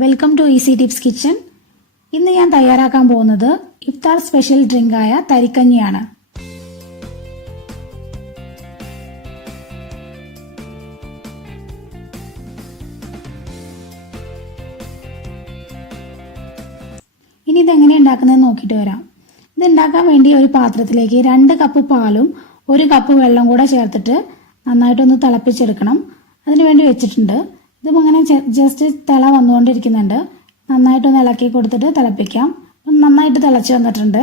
Welcome to easy tips kitchen. ഇന്ന് ഞാൻ തയ്യാറാക്കാൻ പോകുന്നത് ഇഫ്താർ സ്പെഷ്യൽ ഡ്രിങ്കായ തരിക്കഞ്ഞിയാണ്. ഇനി ഇതെങ്ങനെ ഉണ്ടാക്കുന്നതെന്ന് നോക്കിയിട്ട് വരാം. ഇത് ഉണ്ടാക്കാൻ വേണ്ടി ഒരു പാത്രത്തിലേക്ക് 2 കപ്പ് പാലും 1 കപ്പ് വെള്ളം കൂടെ ചേർത്തിട്ട് നന്നായിട്ടൊന്ന് തിളപ്പിച്ചെടുക്കണം. അതിനുവേണ്ടി വെച്ചിട്ടുണ്ട്. ഇതിപ്പോൾ അങ്ങനെ ജസ്റ്റ് തിള വന്നുകൊണ്ടിരിക്കുന്നുണ്ട്. നന്നായിട്ടൊന്ന് ഇളക്കി കൊടുത്തിട്ട് തിളപ്പിക്കാം. നന്നായിട്ട് തിളച്ച് വന്നിട്ടുണ്ട്.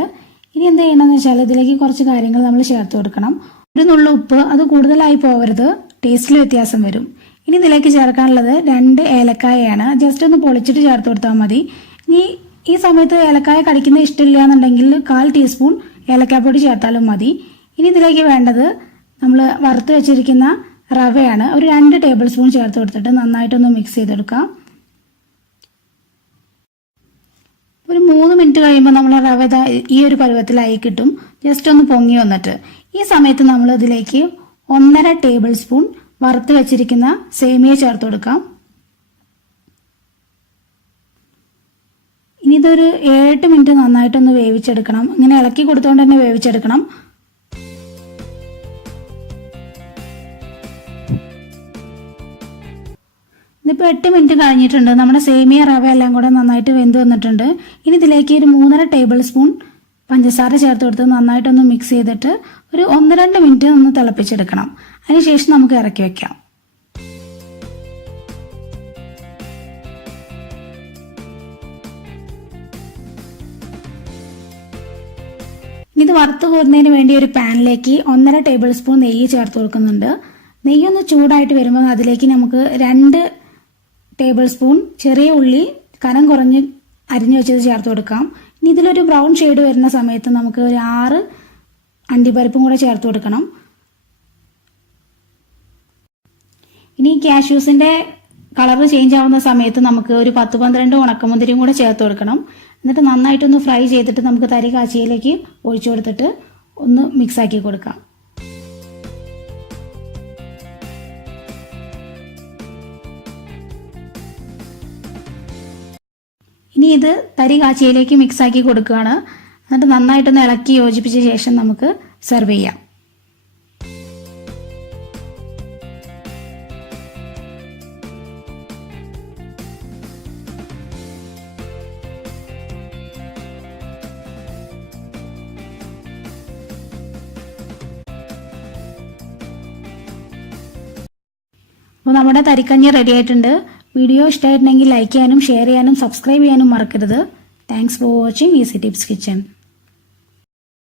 ഇനി എന്ത് ചെയ്യണമെന്ന് വെച്ചാൽ ഇതിലേക്ക് കുറച്ച് കാര്യങ്ങൾ നമ്മൾ ചേർത്ത് കൊടുക്കണം. ഒരു നുള്ളു ഉപ്പ്, അത് കൂടുതലായി പോകരുത്, ടേസ്റ്റിൽ വ്യത്യാസം വരും. ഇനി ഇതിലേക്ക് ചേർക്കാനുള്ളത് 2 ഏലക്കായയാണ്. ജസ്റ്റ് ഒന്ന് പൊളിച്ചിട്ട് ചേർത്ത് കൊടുത്താൽ മതി. ഇനി ഈ സമയത്ത് ഏലക്കായ കടിക്കുന്ന ഇഷ്ടമില്ല എന്നുണ്ടെങ്കിൽ 1/4 ടീസ്പൂൺ ഏലക്കാപ്പൊടി ചേർത്താലും മതി. ഇനി ഇതിലേക്ക് വേണ്ടത് നമ്മൾ വറുത്ത് വെച്ചിരിക്കുന്ന റവയാണ്. ഒരു 2 ടേബിൾ സ്പൂൺ ചേർത്ത് കൊടുത്തിട്ട് നന്നായിട്ടൊന്ന് മിക്സ് ചെയ്തെടുക്കാം. ഒരു 3 മിനിറ്റ് കഴിയുമ്പോൾ നമ്മൾ റവ ഈ ഒരു പരുവത്തിലായി കിട്ടും. ജസ്റ്റ് ഒന്ന് പൊങ്ങി വന്നിട്ട് ഈ സമയത്ത് നമ്മൾ ഇതിലേക്ക് 1.5 ടേബിൾ സ്പൂൺ വറുത്ത് വെച്ചിരിക്കുന്ന സേമിയ ചേർത്ത് കൊടുക്കാം. ഇനി ഇതൊരു 7 മിനിറ്റ് നന്നായിട്ടൊന്ന് വേവിച്ചെടുക്കണം. ഇങ്ങനെ ഇളക്കി കൊടുത്തുകൊണ്ട് തന്നെ വേവിച്ചെടുക്കണം. ഇതിപ്പോൾ 8 മിനിറ്റ് കഴിഞ്ഞിട്ടുണ്ട്. നമ്മുടെ സേമിയ റവ എല്ലാം കൂടെ നന്നായിട്ട് വെന്ത് വന്നിട്ടുണ്ട്. ഇനി ഇതിലേക്ക് ഒരു 3.5 ടേബിൾ സ്പൂൺ പഞ്ചസാര ചേർത്ത് കൊടുത്ത് നന്നായിട്ടൊന്ന് മിക്സ് ചെയ്തിട്ട് ഒരു 1-2 മിനിറ്റ് ഒന്ന് തിളപ്പിച്ചെടുക്കണം. അതിനുശേഷം നമുക്ക് ഇറക്കി വെക്കാം. ഇത് വറുത്ത് കോരുന്നതിന് വേണ്ടി ഒരു പാനിലേക്ക് 1.5 ടേബിൾ സ്പൂൺ നെയ്യ് ചേർത്ത് കൊടുക്കുന്നുണ്ട്. നെയ്യൊന്ന് ചൂടായിട്ട് വരുമ്പോൾ അതിലേക്ക് നമുക്ക് 2 ടേബിൾ സ്പൂൺ ചെറിയ ഉള്ളി കനം കുറഞ്ഞ് അരിഞ്ഞു വെച്ചത് ചേർത്ത് കൊടുക്കാം. ഇനി ഇതിലൊരു ബ്രൗൺ ഷെയ്ഡ് വരുന്ന സമയത്ത് നമുക്ക് ഒരു 6 അണ്ടിപ്പരിപ്പും കൂടെ ചേർത്ത് കൊടുക്കണം. ഇനി കാഷ്യൂസിന്റെ കളർ ചേഞ്ച് ആവുന്ന സമയത്ത് നമുക്ക് ഒരു 10-12 ഉണക്കമുന്തിരിയും കൂടെ ചേർത്ത് കൊടുക്കണം. എന്നിട്ട് നന്നായിട്ടൊന്ന് ഫ്രൈ ചെയ്തിട്ട് നമുക്ക് തരി കാച്ചിയിലേക്ക് ഒഴിച്ചു കൊടുത്തിട്ട് ഒന്ന് മിക്സ് ആക്കി കൊടുക്കാം. ഇനി ഇത് തരി കാച്ചിയിലേക്ക് മിക്സ് ആക്കി കൊടുക്കുകയാണ്. എന്നിട്ട് നന്നായിട്ടൊന്ന് ഇളക്കി യോജിപ്പിച്ച ശേഷം നമുക്ക് സെർവ് ചെയ്യാം. അപ്പോൾ നമ്മുടെ തരിക്കഞ്ഞി റെഡി ആയിട്ടുണ്ട്. വീഡിയോ ഇഷ്ടമായിട്ടുണ്ടെങ്കിൽ ലൈക്ക് ചെയ്യാനും ഷെയർ ചെയ്യാനും സബ്സ്ക്രൈബ് ചെയ്യാനും മറക്കരുത്. Thanks for watching easy tips kitchen.